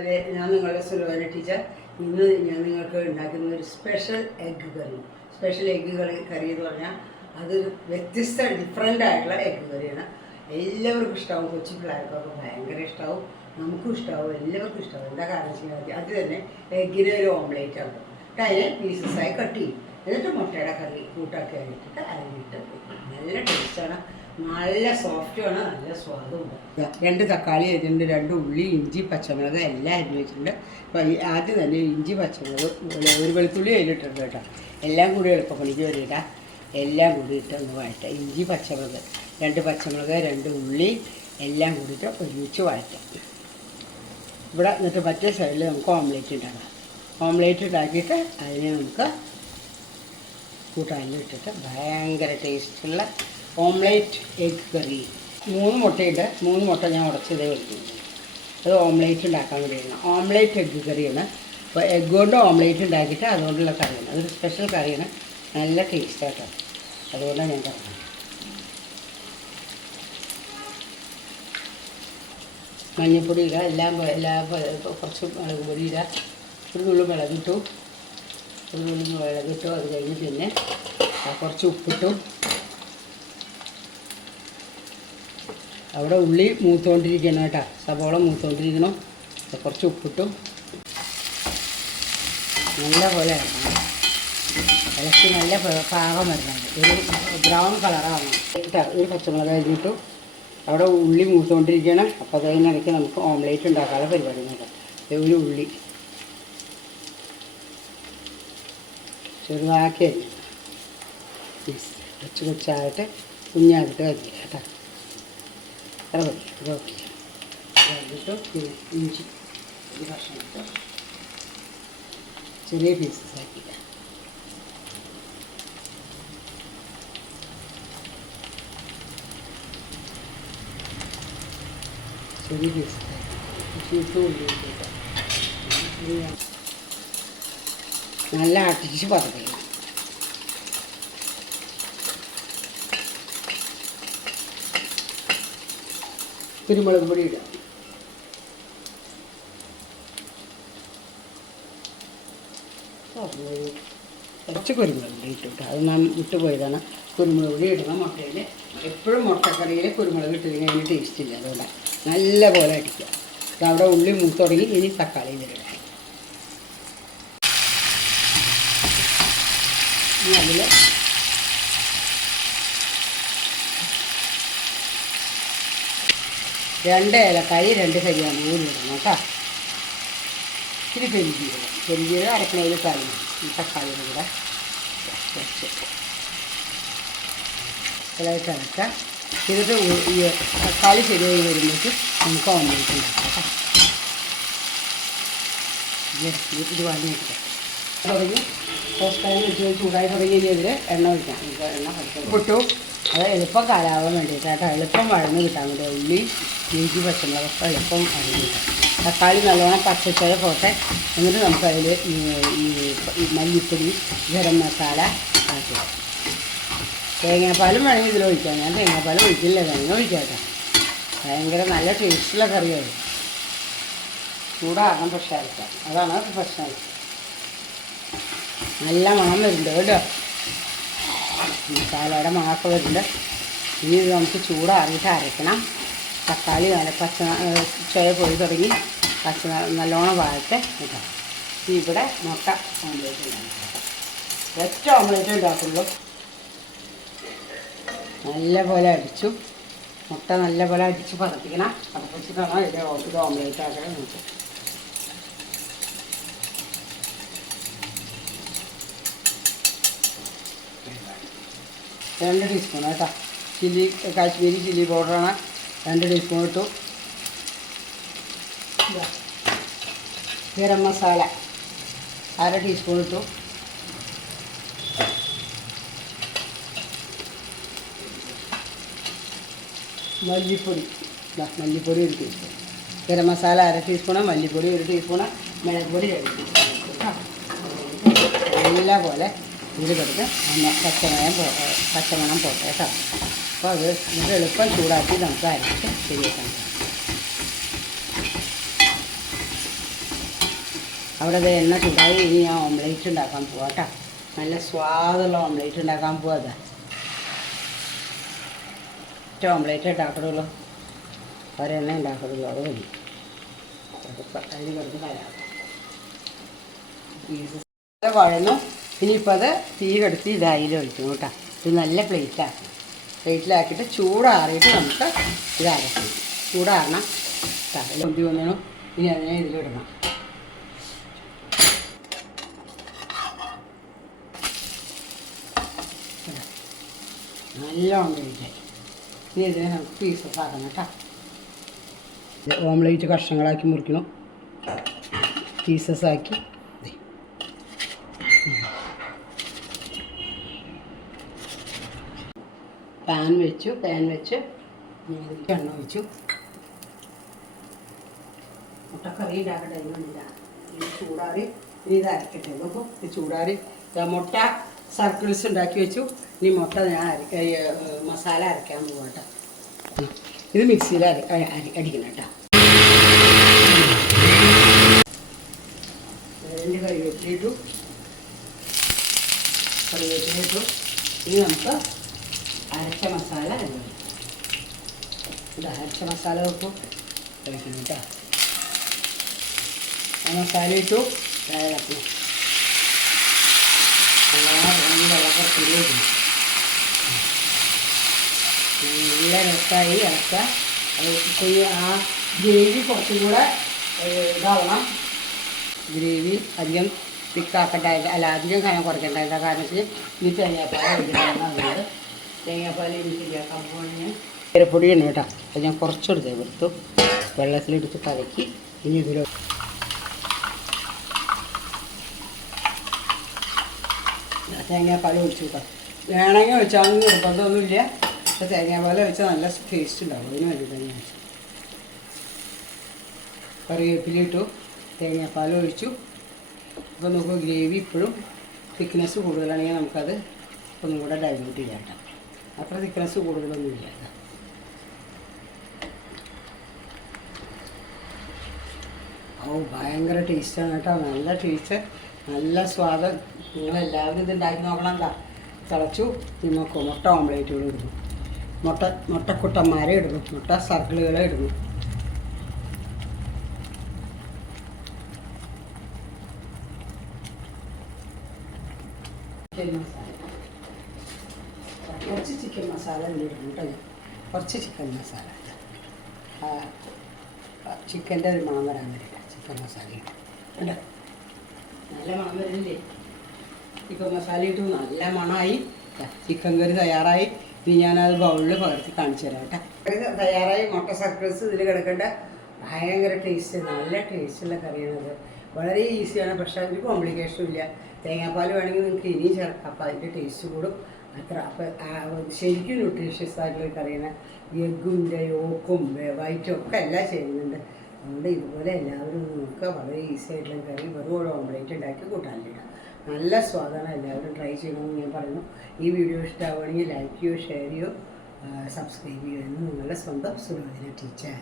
ഞാൻ നിങ്ങളുടെ സുലോന ടീച്ചർ. ഇന്ന് ഞാൻ നിങ്ങൾക്ക് ഉണ്ടാക്കുന്ന ഒരു സ്പെഷ്യൽ എഗ്ഗ് കറി. സ്പെഷ്യൽ എഗ്ഗ് കറി എന്ന് പറഞ്ഞാൽ അത് വ്യത്യസ്ത ഡിഫറെൻ്റ് ആയിട്ടുള്ള എഗ്ഗ് കറിയാണ്. എല്ലാവർക്കും ഇഷ്ടമാവും. കൊച്ചു പിള്ളേർക്കൊക്കെ ഭയങ്കര ഇഷ്ടമാവും. നമുക്കും ഇഷ്ടമാവും, എല്ലാവർക്കും ഇഷ്ടമാവും. എന്താ കാരണം വെച്ചാൽ അത് തന്നെ എഗ്ഗിന് ഒരു ഓംലേറ്റ് ആകും. അതിനെ പീസസായി കട്ട് ചെയ്യും. എന്നിട്ട് മുട്ടയുടെ കറി കൂട്ടാക്കി ആയിട്ട് അരിഞ്ഞിട്ട് നല്ല ടേസ്റ്റാണ്, നല്ല സോഫ്റ്റുമാണ്, നല്ല സ്വാദുമുണ്ട്. 2 തക്കാളി അരിഞ്ഞിട്ടുണ്ട്, 2 ഉള്ളി, ഇഞ്ചി, പച്ചമുളക് എല്ലാം അരിഞ്ഞ് വെച്ചിട്ടുണ്ട്. അപ്പോൾ ആദ്യം തന്നെ ഇഞ്ചി, പച്ചമുളക്, ഒരു വെളുത്തുള്ളി അതിലിട്ടുണ്ട് കേട്ടോ. എല്ലാം കൂടി എളുപ്പപ്പണിക്ക് വരിയിടാം. എല്ലാം കൂടി ഇട്ട് ഒന്ന് വഴറ്റാം. ഇഞ്ചി, പച്ചമുളക്, 2 പച്ചമുളക്, 2 ഉള്ളി എല്ലാം കൂടിയിട്ട് ഒരുമിച്ച് വഴറ്റാം. ഇവിടെ എന്നിട്ട് മറ്റേ സൈഡിൽ നമുക്ക് ഓംലേറ്റ് ഉണ്ടാക്കാം. ഓംലേറ്റ് ഉണ്ടാക്കിയിട്ട് അതിനെ നമുക്ക് കൂട്ടാനിൽ ഇട്ടിട്ട് ഭയങ്കര ടേസ്റ്റുള്ള ഓംലേറ്റ് എഗ്ഗ് കറി. 3 മുട്ടയുണ്ട്. 3 മുട്ട ഞാൻ ഉടച്ചതേ വെക്കുന്നത്. അത് ഓംലേറ്റ് ഉണ്ടാക്കാൻ വേണ്ടിയാണ്. ഓംലേറ്റ് എഗ്ഗ് കറിയാണ്. അപ്പോൾ എഗ്ഗ് കൊണ്ട് ഓംലേറ്റ് ഉണ്ടാക്കിയിട്ട് അതുകൊണ്ടുള്ള കറിയാണ്. അതൊരു സ്പെഷ്യൽ കറിയാണ്, നല്ല ടേസ്റ്റാട്ടോ. അതുകൊണ്ടാണ് ഞാൻ പറഞ്ഞത്. മഞ്ഞൾപ്പൊടി ഇടുക, കുറച്ച് മുളക് പൊടി ഇടുക, ഒരു നുള്ളു മുളകിട്ടു. അത് കഴിഞ്ഞ് പിന്നെ കുറച്ച് ഉപ്പിട്ടു. അവിടെ ഉള്ളി മൂത്തുകൊണ്ടിരിക്കണം കേട്ടോ, സവോള മൂത്തുകൊണ്ടിരിക്കണം. കുറച്ച് ഉപ്പിട്ടു. നല്ല പോലെ ഇളക്കി നല്ല പാകം വരണം. ഒരു ബ്രൗൺ കളറാവണം കേട്ടോ. ഒരു പച്ചമുളക് അരിഞ്ഞിട്ടു. അവിടെ ഉള്ളി മൂത്തുകൊണ്ടിരിക്കണം. അപ്പോൾ അതിനിടയ്ക്ക് നമുക്ക് ഓംലേറ്റ് ഉണ്ടാക്കാനുള്ള പരിപാടി നോക്കാം. ഒരു ഉള്ളി ചെറുതാക്കി അരിഞ്ഞു, കൊച്ചായിട്ട് കുഞ്ഞായിട്ട് അരിഞ്ഞില്ല കേട്ടോ. അത്ര മതി. ഇത് ഓക്കെ. കഴിഞ്ഞിട്ട് പിന്നെ ഇഞ്ചി ഒരു കഷ്ണമിട്ട് ചെറിയ പീസസ് ആക്കിയില്ല. ചെറിയ പീസസ് ആക്കി ഇട്ട് കൊണ്ടിട്ട് നല്ല അടിച്ച് പതക്കണം. കുരുമുളക് പൊടി ഇടാം. കുറച്ച് കുരുമുളക് പൊടി ഇട്ടു കേട്ടോ. അത് ഞാൻ വിട്ടുപോയതാണ്. കുരുമുളക് പൊടി ഇടണം മുട്ടയിൽ. എപ്പോഴും മുട്ടക്കറിയിൽ കുരുമുളക് ഇട്ടില്ലെങ്കിൽ അതിന് ടേസ്റ്റ് ഇല്ല. അതുകൊണ്ട് നല്ല പോലെ അടിക്കുക. അവിടെ ഉള്ളി മൂത്ത് തുടങ്ങി. ഇനി തക്കാളി ഇതിലിടാം. ഇനി അതിൽ രണ്ട് ഏലക്കായി, 2 കരിയാമ്പൂടി ഇടണം കേട്ടോ. ഇത്തിരി പെരിഞ്ചീരകം അരക്കണയിൽ തരണം. ഈ തക്കാളിയുടെ കൂടെ വെച്ച് ഇളയിട്ട് ഇളക്കാം. എന്നിട്ട് ഈ തക്കാളി ശരിയായി വരുമ്പോഴേക്ക് നമുക്ക് ഓംലേറ്റ് ഉണ്ടാക്കാം കേട്ടോ. ഇത് വാങ്ങി വെക്കാം. തുടങ്ങി സോസ്പാനിൽ വെച്ച് ചൂടായി തുടങ്ങി ഇതിൽ എണ്ണ ഒഴിക്കാം. എണ്ണ പൊട്ടു. അത് എളുപ്പം കാലാവാൻ വേണ്ടിയിട്ട് കേട്ടോ. എളുപ്പം വഴന്ന് കിട്ടാൻ വേണ്ടി ഉള്ളി, ഇഞ്ചി, പച്ചമുളകൊക്കെ എളുപ്പം വഴന്ന് കിട്ടാം. തക്കാളി നല്ലോണം പച്ചച്ചോയ പോട്ടെ. എന്നിട്ട് നമുക്കതിൽ ഈ മല്ലിപ്പൊടി, ഗരം മസാല ആക്കി. തേങ്ങാപ്പാലും വേണമെങ്കിൽ ഇതിൽ ഒഴിക്കാം. ഞാൻ തേങ്ങാപ്പാലും ഒഴിക്കില്ല, തേങ്ങ ഒഴിക്കാം കേട്ടോ. ഭയങ്കര നല്ല ടേസ്റ്റുള്ള കറിയാണ്. ചൂടാകണം പക്ഷേ അരക്കാം. അതാണ് പ്രശ്നം. നല്ല മണം വരുന്നുണ്ട് കേട്ടോ. മസാലയുടെ മണമൊക്കെ വരുന്നുണ്ട്. ഇനി ഇത് നമുക്ക് ചൂടാറിയിട്ട് അരയ്ക്കണം. തക്കാളി നല്ല ചുവ പോയി തുടങ്ങി. നല്ലോണം വാഴത്തെ കേട്ടോ. ഇവിടെ മുട്ട ഓംലേറ്റ് ഉണ്ടാകും. ഒറ്റ ഓംലേറ്റ് ഉണ്ടാക്കുള്ളൂ. നല്ല പോലെ അടിച്ചു. മുട്ട നല്ല പോലെ അടിച്ച് പതപ്പിക്കണം. പതപ്പിച്ചിട്ടാണോ ഇത് ഓംലേറ്റ് ആക്കാൻ നമുക്ക്. 2 ടീസ്പൂൺ കേട്ടോ. കാശ്മീരി ചില്ലി പൗഡറാണ്. 2 ടീസ്പൂൺ ഇട്ടു. ഗരം മസാല 1/2 ടീസ്പൂൺ ഇട്ടു. മല്ലിപ്പൊടി 1 ടീസ്പൂൺ. ഗരം മസാല 1/2 ടീസ്പൂണ്. മല്ലിപ്പൊടി 1 ടീസ്പൂണ്. മുളക് പൊടി 2 ടീസ്പൂൺ. നല്ല പോലെ ഇത് കൊടുത്ത് പച്ചമണം പോട്ടെ കേട്ടോ. അപ്പോൾ അത് നമുക്ക് എളുപ്പം ചൂടാക്കി നമുക്ക് അരച്ച് ശരിയാക്കാം. അവിടെ അത് എണ്ണ ചൂടായി ഇനി ഞാൻ ഓംലേറ്റ് ഉണ്ടാക്കാൻ പോവാം കേട്ടോ. നല്ല സ്വാദുള്ള ഓംലേറ്റ് ഉണ്ടാക്കാൻ പോവാ. ഒറ്റ ഓംലേറ്റ് ഉണ്ടാക്കണമല്ലോ, ഒരെണ്ണ ഉണ്ടാക്കണമല്ലോ, അത് മതി. അതിന് കിടന്ന് കലാക്കാം കുഴന്നു. ഇനിയിപ്പോൾ അത് തീ കെടുത്തി ഇതായാലും ഒഴിക്കണം കേട്ടോ. ഇത് നല്ല പ്ലേറ്റാക്കണം. പ്ലേറ്റിലാക്കിയിട്ട് ചൂടാറിയിട്ട് നമുക്ക് ഇത് അരക്കണം. ചൂടാറണം പൊന്തി വന്നണം. ഇനി അതിനെ ഇതിലിടണം. നല്ല ഓംലേറ്റായി. ഇനി ഇതിനെ നമുക്ക് പീസസ് ആക്കണം കേട്ടോ. ഓംലേറ്റ് കഷ്ണങ്ങളാക്കി മുറിക്കണം. പീസസാക്കി പാൻ വെച്ച് എണ്ണ ഒഴിച്ചു. മുട്ടക്കറി ഉണ്ടാക്കട്ടെ. അതിനൊന്നുമില്ല, ഇത് ചൂടാറി ഇനി ഇത് അരക്കട്ടെ. നോക്കും ഇത് ചൂടാറി മുട്ട സർക്കിൾസ് ഉണ്ടാക്കി വെച്ചു. ഇനി മുട്ട ഞാൻ മസാല അരയ്ക്കാൻ പോകാം കേട്ടോ. ഇത് മിക്സിയിൽ അടിക്കണം കേട്ടോ. കറിവേപ്പിലിട്ടു. ഇനി നമുക്ക് അരച്ച മസാല ഇടണം. ഇത് അരച്ച മസാല വെക്കും കഴിക്കണം കേട്ടോ. ആ മസാല ഇട്ടു ഇളക്കണം. വെള്ളപ്പുറത്തില് വെക്കണം. നല്ല രസമായി ഇളക്കുക. ആ ഗ്രേവി കുറച്ചും കൂടെ ഇതാവണം. ഗ്രേവി അധികം തിക്കാക്കണ്ടായിട്ട് അല്ല, അധികം കനം കുറയ്ക്കണ്ടായിട്ട്. കാരണത്തിൽ ഈ തേങ്ങാപ്പാൽ ഒഴിക്കണമെന്നുള്ളത്. തേങ്ങാപ്പാൽ ഇനി ശരിയാക്കാൻ പോകണമെങ്കിൽ ഏരപ്പൊടിയാണ് കേട്ടോ. അത് ഞാൻ കുറച്ചെടുത്ത് എടുത്തു, വെള്ളത്തിലെടുത്ത് കലക്കി. ഇനി ഇതിൽ തേങ്ങാപ്പാൽ ഒഴിച്ചു കേട്ടോ. വേണമെങ്കിൽ ഒഴിച്ചാൽ നിർബന്ധമൊന്നുമില്ല. അപ്പോൾ തേങ്ങാപ്പാൽ ഒഴിച്ചാൽ നല്ല ടേസ്റ്റ് ഉണ്ടാവും. അതിന് വേണ്ടിയിട്ടാണ് ഞാൻ കറിവേപ്പിലിട്ടു, തേങ്ങാപ്പാൽ ഒഴിച്ചു. അപ്പോൾ നമുക്ക് ഗ്രേവി ഇപ്പോഴും തിക്നെസ് കൂടുതലാണെങ്കിൽ നമുക്കത് ഒന്നും കൂടെ ഡൈല്യൂട്ട് ചെയ്യാം കേട്ടോ. അത്ര തിക്നെസ് കൂടുതലൊന്നും ഇല്ല. ഓ ഭയങ്കര ടേസ്റ്റാണ് കേട്ടോ. നല്ല ടേസ്റ്റ്, നല്ല സ്വാദം. നിങ്ങളെല്ലാവരും ഇത് ഉണ്ടാക്കി നോക്കണം. എന്താ തിളച്ചു. നമുക്ക് മുട്ട ഓംലേറ്റുകൾ ഇടുന്നു, മുട്ടക്കുട്ടന്മാരെ ഇടുന്നു, മുട്ട സർക്കിളുകളെ ഇടുന്നു. ചിക്കൻ മസാല, കുറച്ച് ചിക്കൻ മസാല ഇടുന്നു കേട്ടോ. കുറച്ച് ചിക്കൻ മസാല, ചിക്കൻ്റെ ഒരു മണം വരാൻ വരില്ല. ചിക്കൻ മസാല ഇട്ടു കേട്ടോ. നല്ല മണം വരില്ലേ? ചിക്കൻ മസാല ഇട്ടു, നല്ല മണമായി. ചിക്കൻ കറി തയ്യാറായി. ഇനി ഞാനത് ബൗളിൽ പകർത്തി കാണിച്ചു തരാം കേട്ടോ. തയ്യാറായി. മുട്ട സർക്കിൾസ് ഇതിൽ കിടക്കേണ്ട. ഭയങ്കര ടേസ്റ്റ്, നല്ല ടേസ്റ്റുള്ള കറിയാണത്. വളരെ ഈസിയാണ്, പക്ഷേ ഒരു കോംപ്ലിക്കേഷനും ഇല്ല. തേങ്ങാപ്പാൽ വേണമെങ്കിൽ നിങ്ങൾക്ക് ഇനിയും ചേർക്കാം. അപ്പോൾ അതിൻ്റെ ടേസ്റ്റ് കൂടും അത്ര. അപ്പോൾ ശരിക്കും ന്യൂട്രീഷ്യസ് ആയിട്ടുള്ള കറിയാണ്. എഗ്ഗിൻ്റെ യോക്കും വൈറ്റും ഒക്കെ എല്ലാം ചെയ്യുന്നുണ്ട്. അതുകൊണ്ട് ഇതുപോലെ എല്ലാവരും നോക്കുക. വളരെ ഈസി ആയിട്ടുള്ള കറി വെറും ഒരു ഓംലേറ്റ് ഉണ്ടാക്കി കൂട്ടാനില്ല. നല്ല സ്വാദാണ്. എല്ലാവരും ട്രൈ ചെയ്യണമെന്ന് ഞാൻ പറയുന്നു. ഈ വീഡിയോ ഇഷ്ടമാവുകയാണെങ്കിൽ ലൈക്ക് ചെയ്യോ, ഷെയർ ചെയ്യോ, സബ്സ്ക്രൈബ് ചെയ്യുമെന്ന് നിങ്ങളുടെ സ്വന്തം സുലോചന ടീച്ചർ.